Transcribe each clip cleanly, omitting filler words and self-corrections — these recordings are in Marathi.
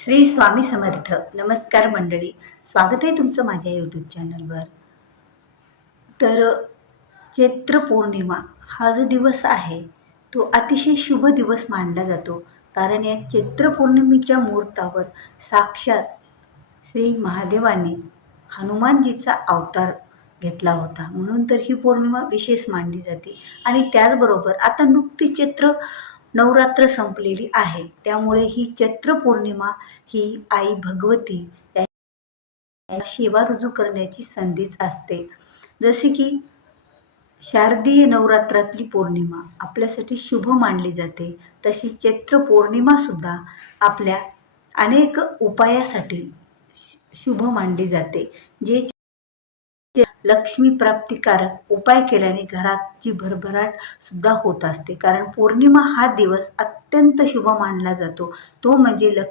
श्री स्वामी समर्थ. नमस्कार मंडळी, स्वागत आहे तुमचं माझ्या यूट्यूब चॅनलवर. तर चैत्र पौर्णिमा हा जो दिवस आहे तो अतिशय शुभ दिवस मानला जातो. कारण या चैत्र पौर्णिमेच्या मुहूर्तावर साक्षात श्री महादेवाने हनुमानजीचा अवतार घेतला होता, म्हणून तर ही पौर्णिमा विशेष मानली जाते. आणि त्याचबरोबर आता नुकती चैत्र नवरात्र संपलेली आहे, त्यामुळे ही चैत्र पौर्णिमा ही आई भगवती या सेवा रुजू करण्याची संधीच असते. जसे की शारदीय नवरात्रातली पौर्णिमा आपल्यासाठी शुभ मानली जाते, तशी चैत्र पौर्णिमा सुद्धा आपल्या अनेक उपायासाठी शुभ मानली जाते. जे लक्ष्मी प्राप्तिकारक उपाय केल्याने घराची भरभराट सुद्धा होत असते. कारण पौर्णिमा हा दिवस अत्यंत शुभ मानला जातो, तो म्हणजे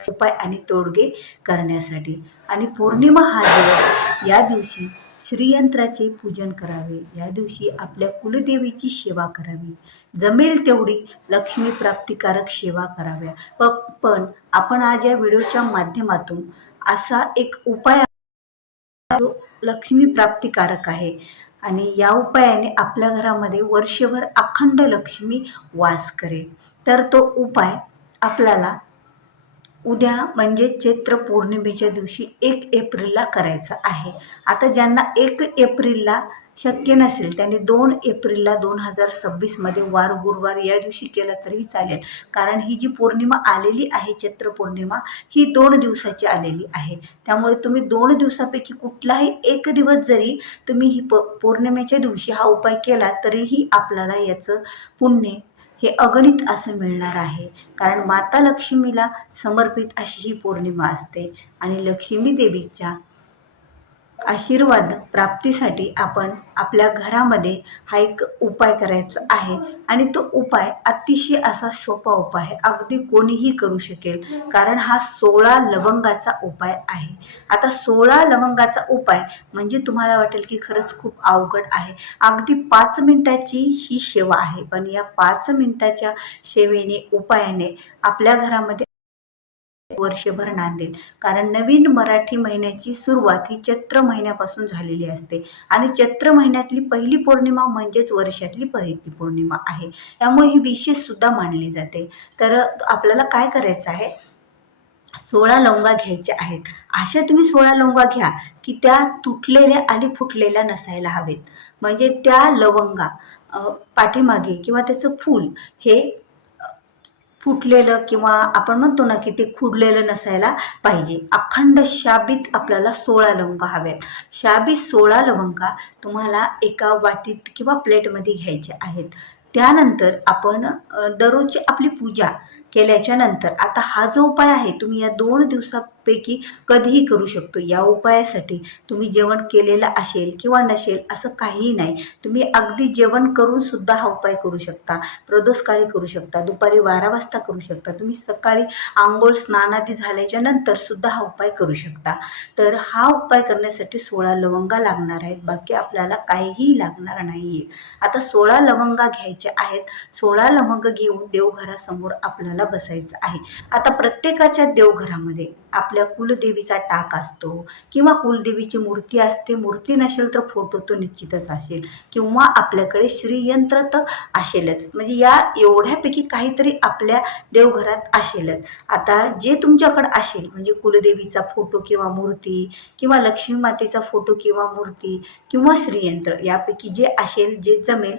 उपाय आणि तोडगे करण्यासाठी. आणि पौर्णिमा हा दिवस, या दिवशी श्रीयंत्राचे पूजन करावे, या दिवशी आपल्या कुलदेवीची सेवा करावी, जमेल तेवढी लक्ष्मी प्राप्तिकारक सेवा कराव्या. पण आपण आज या व्हिडिओच्या माध्यमातून असा एक उपाय जो लक्ष्मी प्राप्तिकारक आहे आणि या उपायाने आपल्या घरामध्ये वर्षभर अखंड लक्ष्मी वास करेल. तर तो उपाय आपल्याला उद्या म्हणजे चैत्र पौर्णिमेच्या दिवशी 1 एप्रिलला करायचं आहे. आता ज्यांना 1 एप्रिलला शक्य नसेल त्यांनी 2 एप्रिलला 2026 मध्ये वार गुरुवार या दिवशी केलं तरीही चालेल. कारण ही जी पौर्णिमा आलेली आहे चैत्र पौर्णिमा ही 2 दिवसाची आलेली आहे. त्यामुळे तुम्ही 2 दिवसापैकी कुठलाही एक दिवस जरी तुम्ही ही पौर्णिमेच्या दिवशी हा उपाय केला तरीही आपल्याला याचं पुण्य हे अगणित असं मिळणार आहे. कारण माता लक्ष्मीला समर्पित अशी ही पौर्णिमा असते आणि लक्ष्मी देवीच्या आशीर्वाद प्राप्तीसाठी आपण आपल्या घरामध्ये हा एक उपाय करायचा आहे. आणि तो उपाय अतिशय असा सोपा उपाय आहे, अगदी कोणीही करू शकेल. कारण हा 16 लवंगाचा उपाय आहे. आता 16 लवंगाचा उपाय म्हणजे तुम्हाला वाटेल की खरंच खूप अवघड आहे. अगदी 5 मिनिटाची ही सेवा आहे, पण या 5 मिनिटाच्या सेवेने उपायाने आपल्या घरामध्ये वर्षभर नांदेल. कारण नवीन मराठी महिन्याची सुरुवात ही चैत्र महिन्यापासून झालेली असते आणि चैत्र महिन्यातली पहिली पौर्णिमा म्हणजेच वर्षातली पहिली पौर्णिमा आहे, त्यामुळे ही विशेष सुद्धा मानली जाते. तर आपल्याला काय करायचं आहे, 16 लवंगा घ्यायच्या आहेत. अशा तुम्ही 16 लवंगा घ्या की त्या तुटलेल्या आणि फुटलेल्या नसायला हवेत. म्हणजे त्या लवंगा पाठीमागे किंवा त्याचं फूल हे फुटलेलं किंवा आपण म्हणतो ना की ते खुडलेलं नसायला पाहिजे. अखंड शाबीत आपल्याला 16 लवंगा हव्यात. शाबीत 16 लवंगा तुम्हाला एका वाटीत किंवा प्लेटमध्ये घ्यायचे आहेत. त्यानंतर आपण दररोजची आपली पूजा केल्याच्या नंतर आता हा जो उपाय आहे तुम्ही या 2 दिवसापैकी कधीही करू शकतो. या उपायासाठी तुम्ही जेवण केलेलं असेल किंवा नसेल असं काहीही नाही. तुम्ही अगदी जेवण करून सुद्धा हा उपाय करू शकता. प्रदोषकाळी करू शकता, दुपारी 12 वाजता करू शकता, तुम्ही सकाळी आंघोळ स्नानादी झाल्याच्या नंतर सुद्धा हा उपाय करू शकता. तर हा उपाय करण्यासाठी 16 लवंगा लागणार आहेत, बाकी आपल्याला काहीही लागणार नाहीये. आता 16 लवंगा घ्यायच्या आहेत. 16 लवंग घेऊन देवघरासमोर आपल्याला बसायचं आहे. आता प्रत्येकाच्या देवघरामध्ये आपल्या कुलदेवीचा टाक असतो किंवा कुलदेवीची मूर्ती असते. मूर्ती नसेल तर फोटो तो निश्चितच असेल किंवा आपल्याकडे श्रीयंत्र तर असेलच. म्हणजे या एवढ्यापैकी काहीतरी आपल्या देवघरात असेलच. आता जे तुमच्याकडे असेल म्हणजे कुलदेवीचा फोटो किंवा मूर्ती किंवा लक्ष्मी मातेचा फोटो किंवा मूर्ती किंवा श्रीयंत्र यापैकी जे असेल, जे जमेल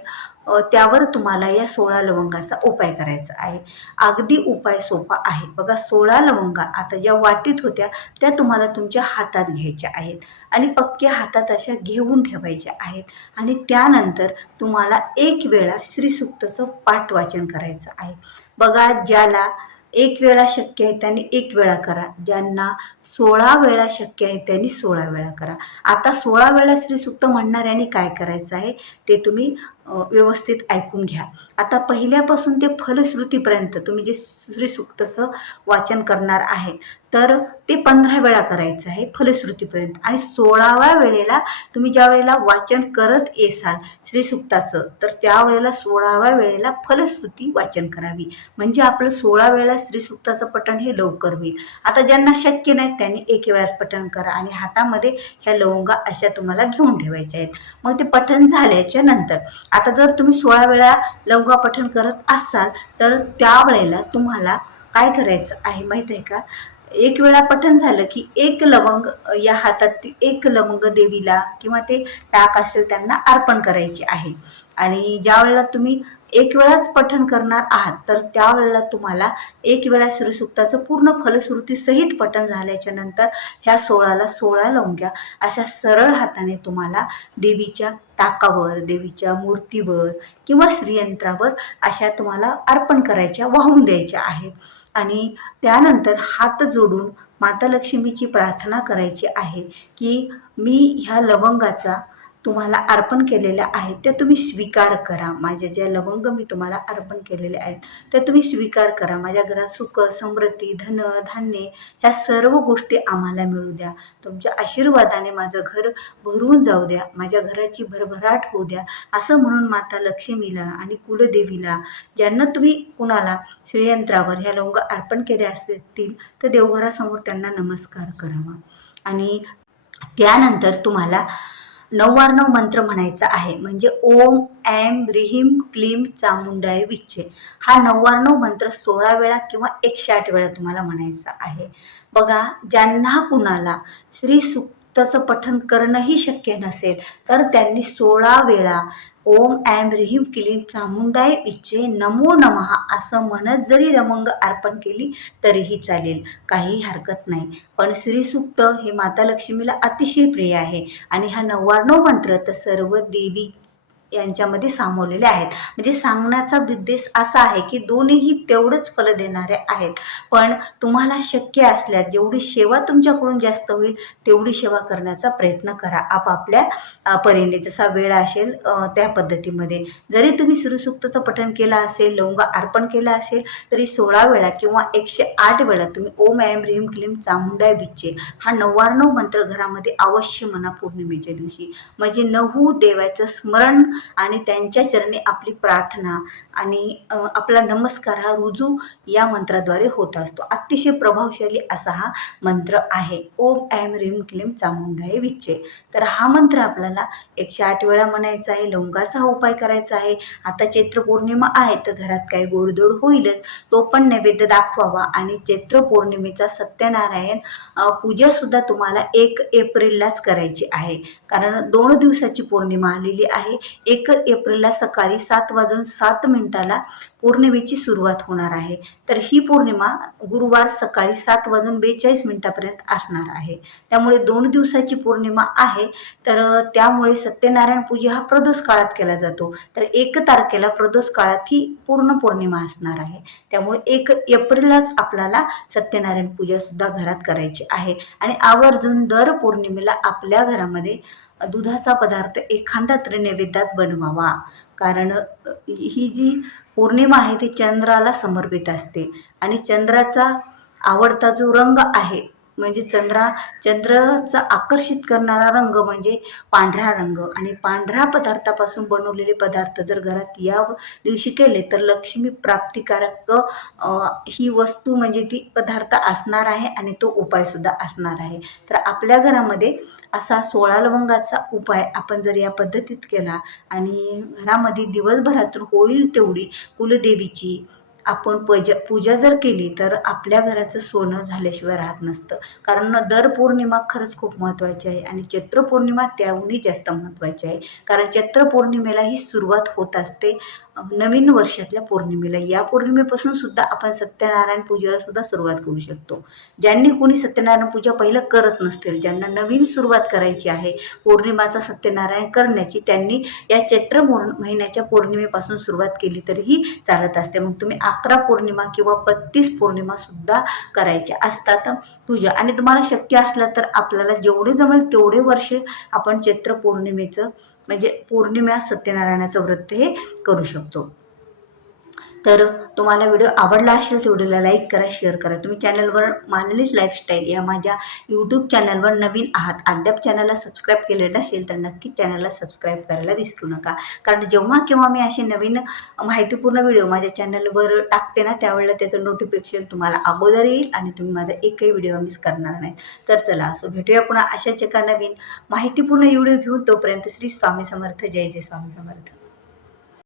त्यावर तुम्हाला या 16 लवंगाचा उपाय करायचा आहे. अगदी उपाय सोपा आहे. बघा 16 लवंगा आता ज्या वाटीत होत्या त्या तुम्हाला तुमच्या हातात घ्यायच्या आहेत आणि पक्क्या हातात अशा घेऊन ठेवायच्या आहेत. आणि त्यानंतर तुम्हाला 1 वेळा श्रीसूक्तचं पाठ वाचन करायचं आहे. बघा ज्याला 1 वेळा शक्य आहे त्यांनी 1 वेळा करा, ज्यांना 16 वेळा शक्य आहे त्यांनी 16 वेळा करा. आता 16 वेळा श्रीसूक्त म्हणणाऱ्यांनी काय करायचं आहे ते तुम्ही व्यवस्थित ऐकून घ्या. आता पहिल्यापासून ते फलश्रुतीपर्यंत तुम्ही जे श्रीसूक्ताचं वाचन करणार आहे, तर ते 15 वेळा करायचं आहे फलश्रुतीपर्यंत. आणि 16व्या वेळेला तुम्ही ज्या वेळेला वाचन करत येसाल श्रीसूक्ताचं, तर त्यावेळेला 16व्या वेळेला फलश्रुती वाचन करावी. म्हणजे आपलं 16 वेळा श्रीसूक्ताचं पठण हे लवकर होईल. आता ज्यांना शक्य नाही त्यांनी एक वेळात पठण करा आणि हातामध्ये ह्या लवंगा अशा तुम्हाला घेऊन ठेवायच्या आहेत. मग ते पठण झाल्याच्या नंतर आता जर तुम्ही 16 वेळा लवंगा पठण करत असाल, तर त्यावेळेला तुम्हाला काय करायचं आहे माहित आहे का? एक वेळा पठण झालं की एक लवंग या हातात एक लवंग देवीला किंवा ते टाक असेल त्यांना अर्पण करायची आहे. आणि ज्या वेळेला तुम्ही एक वेळाच पठण करणार आहात, तर त्यावेळेला तुम्हाला एक वेळा श्रीसूक्ताचं पूर्ण फलश्रुती सहित पठण झाल्याच्या नंतर ह्या 16ला 16 लवंग्या अशा सरळ हाताने तुम्हाला देवीच्या टाकावर, देवीच्या मूर्तीवर किंवा श्रीयंत्रावर अशा तुम्हाला अर्पण करायच्या, वाहून द्यायच्या आहेत. आणि त्यानंतर हात जोडून माता लक्ष्मीची प्रार्थना करायची आहे की मी ह्या लवंगाचा तुम्हाला अर्पण केलेल्या आहेत त्या तुम्ही स्वीकार करा. माझ्या ज्या लवंग मी तुम्हाला अर्पण केलेल्या आहेत त्या तुम्ही स्वीकार करा. माझ्या घरात सुख, समृद्धी, धन, धान्य ह्या सर्व गोष्टी आम्हाला मिळू द्या. तुमच्या आशीर्वादाने माझं घर भरून जाऊ द्या, माझ्या घराची भरभराट होऊ द्या, असं म्हणून माता लक्ष्मीला आणि कुलदेवीला ज्यांना तुम्ही कुणाला श्रीयंत्रावर ह्या लवंग अर्पण केले असतील तर देवघरासमोर त्यांना नमस्कार करावा. आणि त्यानंतर तुम्हाला 99 मंत्र म्हणायचा आहे. म्हणजे ओम ऐं ह्रीं क्लीं चामुंडाय विच्चे हा 99 मंत्र 16 वेळा किंवा 108 वेळा तुम्हाला म्हणायचा आहे. बघा, ज्यांना कुणाला श्रीसूक्ताचं पठण करणंही शक्य नसेल तर त्यांनी 16 वेळा ओम ऐं ह्रीं क्लीं चामुंडाय विच्चे नमो नमः असं म्हणत जरी लवंग अर्पण केली तरीही चालेल, काही हरकत नाही. पण श्रीसूक्त हे माता लक्ष्मीला अतिशय प्रिय आहे आणि हा 99 मंत्र तर सर्व देवी यांच्यामध्ये सामावलेले आहेत. म्हणजे सांगण्याचा उद्देश असा आहे की दोन्हीही तेवढंच फल देणारे आहेत. पण तुम्हाला शक्य असल्यास जेवढी सेवा तुमच्याकडून जास्त होईल तेवढी सेवा करण्याचा प्रयत्न करा आपापल्या परीने, जसा वेळ असेल त्या पद्धतीमध्ये. जरी तुम्ही श्रीसूक्ताचं पठण केलं असेल, लवंगा अर्पण केला असेल, तरी 16 वेळा किंवा 108 वेळा तुम्ही ओम ऐं ह्रीं क्लीं चामुंडाय विच्चे हा 99 मंत्र घरामध्ये अवश्य म्हणा पौर्णिमेच्या दिवशी. म्हणजे 9 देवाचं स्मरण आणि त्यांच्या चरणी आपली प्रार्थना आणि आपला नमस्कार हा रुजू या मंत्राद्वारे होत असतो. अतिशय प्रभावशाली असा हा मंत्र आहे, ओम ऐं ह्रीं क्लीं चामुंडाय विच्चे. तर हा मंत्र आपल्याला 108 वेळा म्हणायचा आहे. लवंगाचा हा उपाय करायचा आहे. आता चैत्र पौर्णिमा आहे तर घरात काही गोडधोड होईलच, तो पण नैवेद्य दाखवावा. आणि चैत्र पौर्णिमेचा सत्यनारायण पूजा सुद्धा तुम्हाला 1 एप्रिललाच करायची आहे, कारण 2 दिवसाची पौर्णिमा आलेली आहे. 1 एप्रिलला सकाळी 7:07 पौर्णिमेची सुरुवात होणार आहे. तर ही पौर्णिमा गुरुवार सकाळी 7:42 असणार आहे. त्यामुळे 2 दिवसाची पौर्णिमा आहे. तर त्यामुळे सत्यनारायण पूजा हा प्रदोष काळात केला जातो. तर 1 तारखेला प्रदोष काळात ही पूर्ण पौर्णिमा असणार आहे. त्यामुळे 1 एप्रिललाच आपल्याला सत्यनारायण पूजा सुद्धा घरात करायची आहे. आणि आवर्जून दर पौर्णिमेला आपल्या घरामध्ये दुधाचा पदार्थ एखादा तरी नैवेद्यात बनवावा. कारण ही जी पौर्णिमा आहे ती चंद्राला समर्पित असते आणि चंद्राचा आवडता जो रंग आहे म्हणजे चंद्राचा आकर्षित करणारा रंग म्हणजे पांढरा रंग. आणि पांढऱ्या पदार्थापासून बनवलेले पदार्थ जर घरात या दिवशी केले तर लक्ष्मी प्राप्तिकारक ही वस्तू म्हणजे ती पदार्थ असणार आहे आणि तो उपाय सुद्धा असणार आहे. तर आपल्या घरामध्ये असा 16 लवंगाचा उपाय आपण जर या पद्धतीत केला आणि घरामध्ये दिवसभरातून होईल तेवढी कुलदेवीची आपण पूजा जर केली तर आपल्या घराचं सोनं झाल्याशिवाय राहत नसतं. कारण दर पौर्णिमा खरंच खूप महत्त्वाची आहे आणि चैत्र पौर्णिमा त्याहूनही जास्त महत्त्वाची आहे. कारण चैत्र पौर्णिमेला ही सुरुवात होत असते नवीन वर्षातल्या पौर्णिमेला. या पौर्णिमेपासून सुद्धा आपण सत्यनारायण पूजेला सुद्धा सुरुवात करू शकतो. ज्यांनी कोणी सत्यनारायण पूजा पहिलं करत नसतील, ज्यांना नवीन सुरुवात करायची आहे पौर्णिमाचा सत्यनारायण करण्याची, त्यांनी या चैत्र महिन्याच्या पौर्णिमेपासून सुरुवात केली तरीही चालत असते. मग तुम्ही 11 पौर्णिमा किंवा 32 पौर्णिमा सुद्धा करायच्या असतात पूजा. आणि तुम्हाला शक्य असलं तर आपल्याला जेवढे जमेल तेवढे वर्षे आपण चैत्र पौर्णिमेचं म्हणजे पौर्णिमा सत्यनारायणाचं व्रत हे करू शकतो. तर तुम्हाला व्हिडिओ आवडला असेल तर व्हिडिओला लाईक करा, शेअर करा. तुम्ही चॅनलवर मानलीच लाईफस्टाईल या माझ्या यूट्यूब चॅनलवर नवीन आहात, अद्याप चॅनलला सबस्क्राईब केलेलं नसेल तर नक्कीच चॅनलला सबस्क्राईब करायला विसरू नका. कारण जेव्हा केव्हा मी असे नवीन माहितीपूर्ण व्हिडिओ माझ्या चॅनलवर टाकते ना, त्यावेळेला त्याचं नोटिफिकेशन तुम्हाला अगोदर येईल आणि तुम्ही माझा एकही व्हिडिओ मिस करणार नाही. तर चला असं भेटूया पुन्हा अशाच एका नवीन माहितीपूर्ण व्हिडिओ घेऊन. तोपर्यंत श्री स्वामी समर्थ. जय जय स्वामी समर्थ.